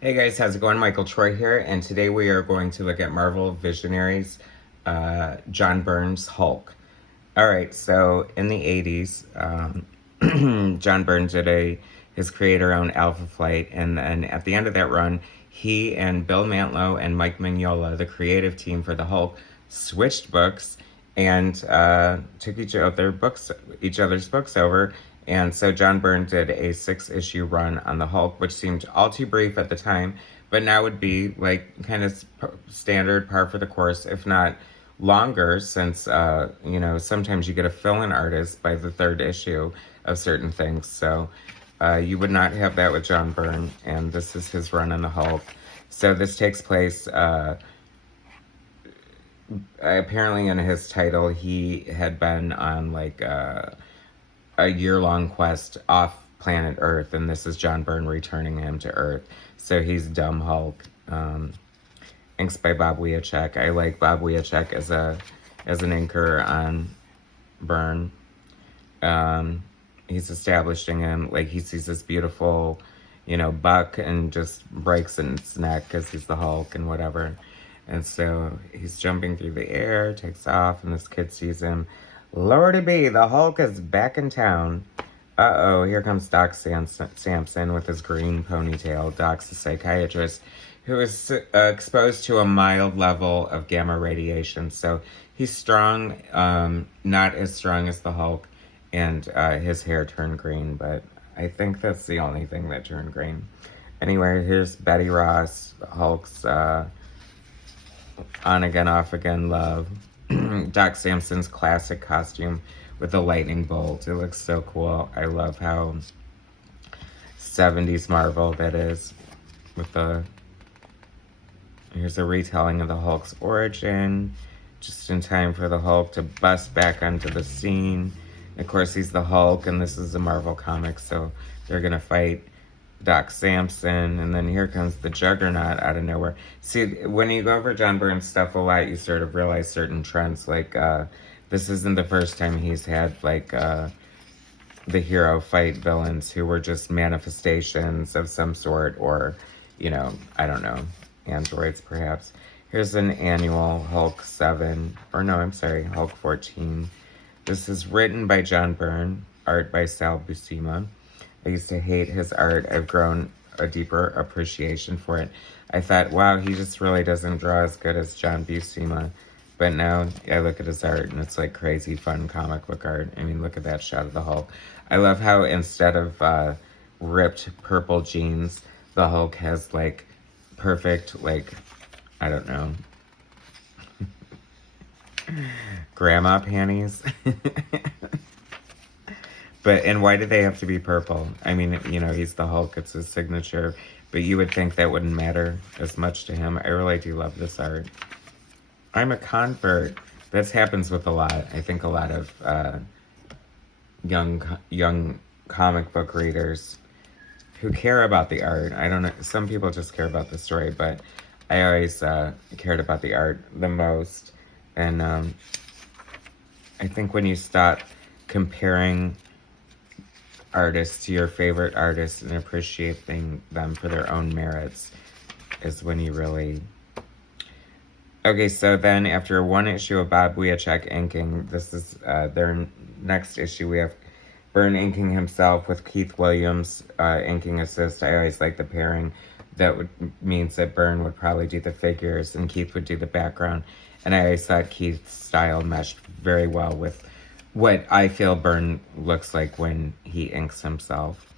Hey guys, how's it going? Michael Troy here, and today we are going to look at Marvel Visionaries, John Byrne's Hulk. All right, so in the 80s, John Byrne did his creator-owned Alpha Flight, and then at the end of that run, he and Bill Mantlo and Mike Mignola, the creative team for the Hulk, switched books and took each other's books over. And so John Byrne did a 6-issue run on the Hulk, which seemed all too brief at the time, but now would be like kind of standard, par for the course, if not longer, since sometimes you get a fill-in artist by the third issue of certain things. So you would not have that with John Byrne, and this is his run on the Hulk. So this takes place apparently in his title. He had been on like a year-long quest off planet Earth, and this is John Byrne returning him to Earth. So he's Dumb Hulk. Inks by Bob Wiacek. I like Bob Wiacek as an inker on Byrne. He's establishing him like he sees this beautiful, buck and just breaks in its neck because he's the Hulk and whatever. And so he's jumping through the air, takes off, and this kid sees him. Lordy be, the Hulk is back in town. Uh-oh, here comes Doc Samson with his green ponytail. Doc's a psychiatrist who is exposed to a mild level of gamma radiation. So he's strong, not as strong as the Hulk, and his hair turned green, but I think that's the only thing that turned green. Anyway, here's Betty Ross, Hulk's on again, off again love. Doc Samson's classic costume with the lightning bolt. It looks so cool. I love how 70s Marvel that is. Here's a retelling of the Hulk's origin, just in time for the Hulk to bust back onto the scene. Of course, he's the Hulk, and this is a Marvel comic, so they're gonna fight Doc Samson, and then here comes the Juggernaut out of nowhere. See, when you go over John Byrne's stuff a lot, you sort of realize certain trends. Like, this isn't the first time he's had, like, the hero fight villains who were just manifestations of some sort, or, I don't know, androids perhaps. Here's an annual Hulk 7, or no, I'm sorry, Hulk 14. This is written by John Byrne, art by Sal Buscema. I used to hate his art. I've grown a deeper appreciation for it. I thought, wow, he just really doesn't draw as good as John Buscema. But now I look at his art and it's like crazy fun comic book art. I mean, look at that shot of the Hulk. I love how instead of ripped purple jeans, the Hulk has like perfect, like, I don't know, grandma panties. And why do they have to be purple? I mean, he's the Hulk, it's his signature, but you would think that wouldn't matter as much to him. I really do love this art. I'm a convert. This happens with a lot. I think a lot of young comic book readers who care about the art. I don't know, some people just care about the story, but I always cared about the art the most. And I think when you stop comparing artists to your favorite artists and appreciating them for their own merits is when you really... Okay, so then after one issue of Bob Wiacek inking, this is their next issue. We have Byrne inking himself with Keith Williams inking assist. I always like the pairing. Means that Byrne would probably do the figures and Keith would do the background. And I always thought Keith's style meshed very well with what I feel Byrne looks like when he inks himself.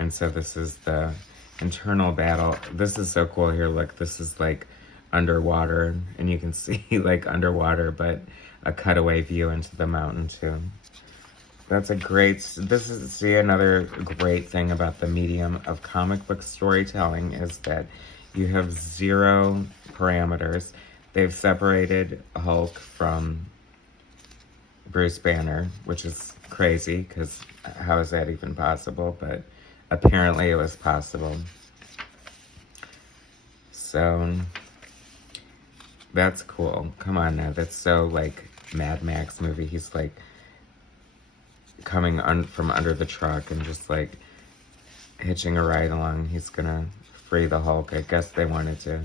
And so this is the internal battle. This is so cool here. Look, this is like underwater, and you can see like underwater, but a cutaway view into the mountain too. That's another great thing about the medium of comic book storytelling is that you have zero parameters. They've separated Hulk from Bruce Banner, which is crazy, because how is that even possible? But apparently it was possible. So that's cool. Come on now, that's so like Mad Max movie. He's like coming from under the truck and just like hitching a ride along. He's gonna free the Hulk. I guess they wanted to,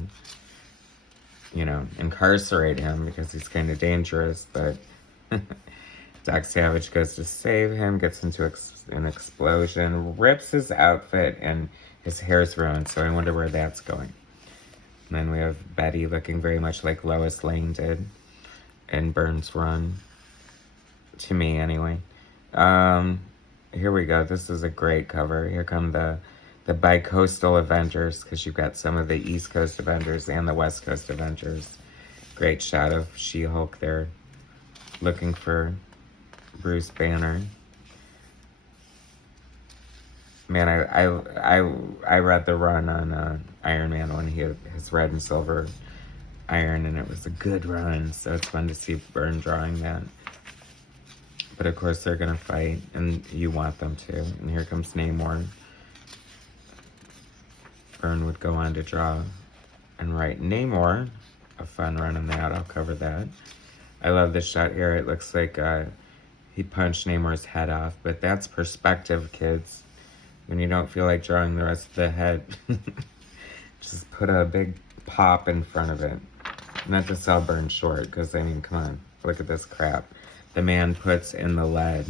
you know, incarcerate him because he's kind of dangerous, but Doc Savage goes to save him, gets into an explosion, rips his outfit, and his hair's ruined, so I wonder where that's going. And then we have Betty looking very much like Lois Lane did in Byrne's run. To me, anyway. Here we go. This is a great cover. Here come the bi-coastal Avengers, because you've got some of the East Coast Avengers and the West Coast Avengers. Great shot of She-Hulk there, looking for Bruce Banner. Man, I read the run on Iron Man when he had his red and silver iron, and it was a good run, so it's fun to see Byrne drawing that. But of course they're gonna fight, and you want them to. And here comes Namor. Byrne would go on to draw and write Namor. A fun run in that, I'll cover that. I love this shot here. It looks like he punched Namor's head off, but that's perspective, kids. When you don't feel like drawing the rest of the head, just put a big pop in front of it. Not to sell Byrne short, because I mean, come on, look at this crap the man puts in the lead.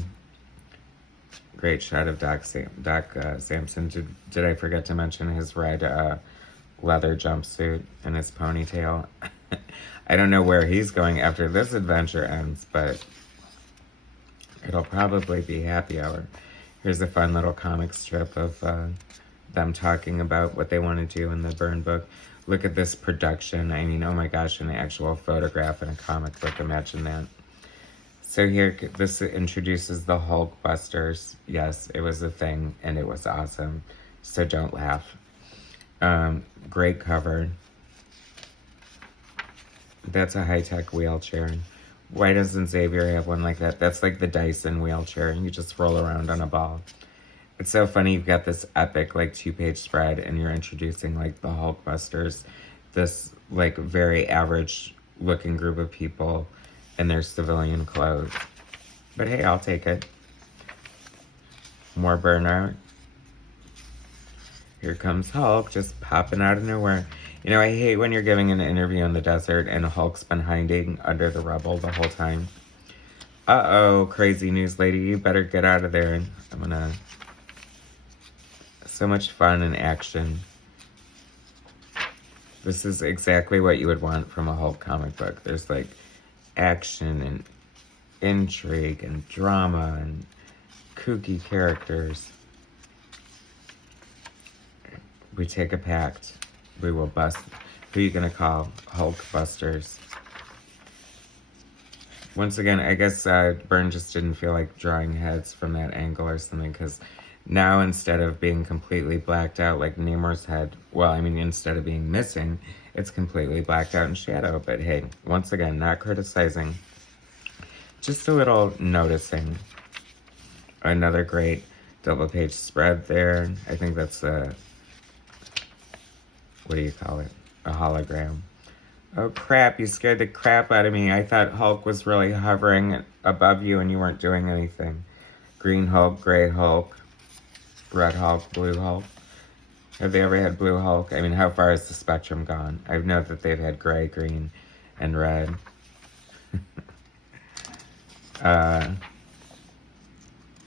Great shot of Doc Samson. Did I forget to mention his red leather jumpsuit and his ponytail? I don't know where he's going after this adventure ends, but it'll probably be happy hour. Here's a fun little comic strip of them talking about what they want to do in the Byrne book. Look at this production. I mean, oh my gosh, an actual photograph in a comic book. Imagine that. So here, this introduces the Hulkbusters. Yes, it was a thing, and it was awesome. So don't laugh. Great cover. That's a high-tech wheelchair. Why doesn't Xavier have one like that? That's like the Dyson wheelchair. You just roll around on a ball. It's so funny. You've got this epic, like, 2-page spread, and you're introducing, like, the Hulkbusters. This, like, very average-looking group of people in their civilian clothes. But hey, I'll take it. More Byrne art. Here comes Hulk, just popping out of nowhere. You know, I hate when you're giving an interview in the desert and Hulk's been hiding under the rubble the whole time. Uh-oh, crazy news lady, you better get out of there. I'm gonna... So much fun and action. This is exactly what you would want from a Hulk comic book. There's like action and intrigue and drama and kooky characters. We take a pact. We will bust. Who are you gonna call? Hulkbusters. Once again, I guess Byrne just didn't feel like drawing heads from that angle or something, because now instead of being completely blacked out like Namor's head, well, I mean, instead of being missing, it's completely blacked out in shadow. But hey, once again, not criticizing, just a little noticing. Another great double-page spread there. I think that's a, what do you call it? A hologram. Oh crap, you scared the crap out of me. I thought Hulk was really hovering above you and you weren't doing anything. Green Hulk, Gray Hulk, Red Hulk, Blue Hulk. Have they ever had Blue Hulk? I mean, how far is the spectrum gone? I know that they've had gray, green, and red.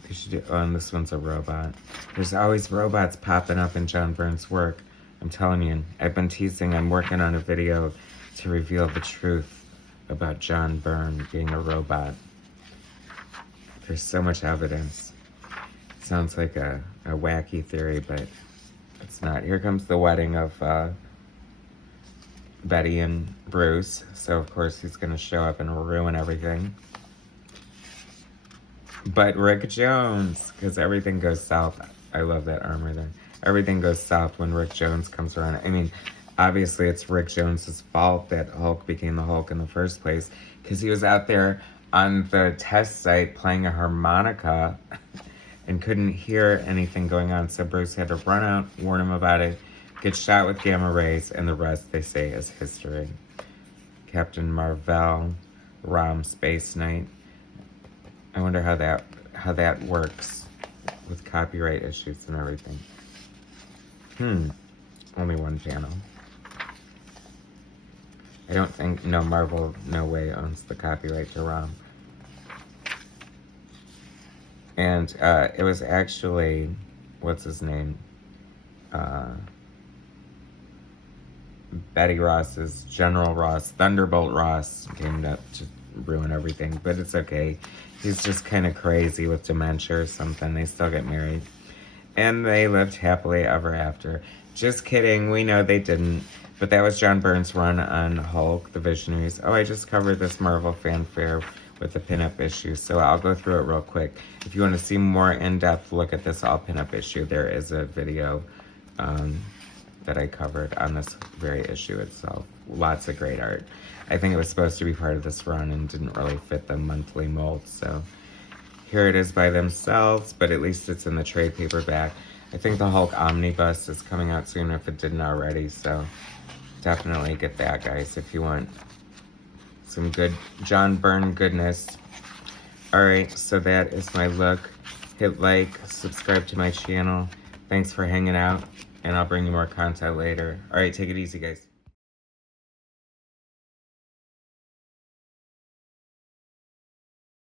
You should do, oh, and this one's a robot. There's always robots popping up in John Byrne's work. I'm telling you, I've been teasing, I'm working on a video to reveal the truth about John Byrne being a robot. There's so much evidence. It sounds like a wacky theory, but it's not. Here comes the wedding of Betty and Bruce. So, of course, he's going to show up and ruin everything. But Rick Jones, because everything goes south. I love that armor there. Everything goes south when Rick Jones comes around. I mean, obviously it's Rick Jones's fault that Hulk became the Hulk in the first place, because he was out there on the test site playing a harmonica and couldn't hear anything going on. So Bruce had to run out, warn him about it, get shot with gamma rays, and the rest, they say, is history. Captain Marvel, Rom Space Knight. I wonder how that works with copyright issues and everything. Only one panel. I don't think, no, Marvel, no way owns the copyright to ROM. And it was actually, what's his name? Betty Ross's, General Ross, Thunderbolt Ross came up to ruin everything, but it's okay. He's just kind of crazy with dementia or something. They still get married. And they lived happily ever after. Just kidding, we know they didn't. But that was John Byrne's run on Hulk, the Visionaries. Oh, I just covered this Marvel fanfare with the pinup issue, so I'll go through it real quick. If you want to see more in-depth look at this all pinup issue, there is a video that I covered on this very issue itself. Lots of great art. I think it was supposed to be part of this run and didn't really fit the monthly mold, so here it is by themselves, but at least it's in the trade paperback. I think the Hulk Omnibus is coming out soon if it didn't already, so definitely get that, guys, if you want some good John Byrne goodness. Alright, so that is my look. Hit like, subscribe to my channel. Thanks for hanging out, and I'll bring you more content later. Alright, take it easy, guys.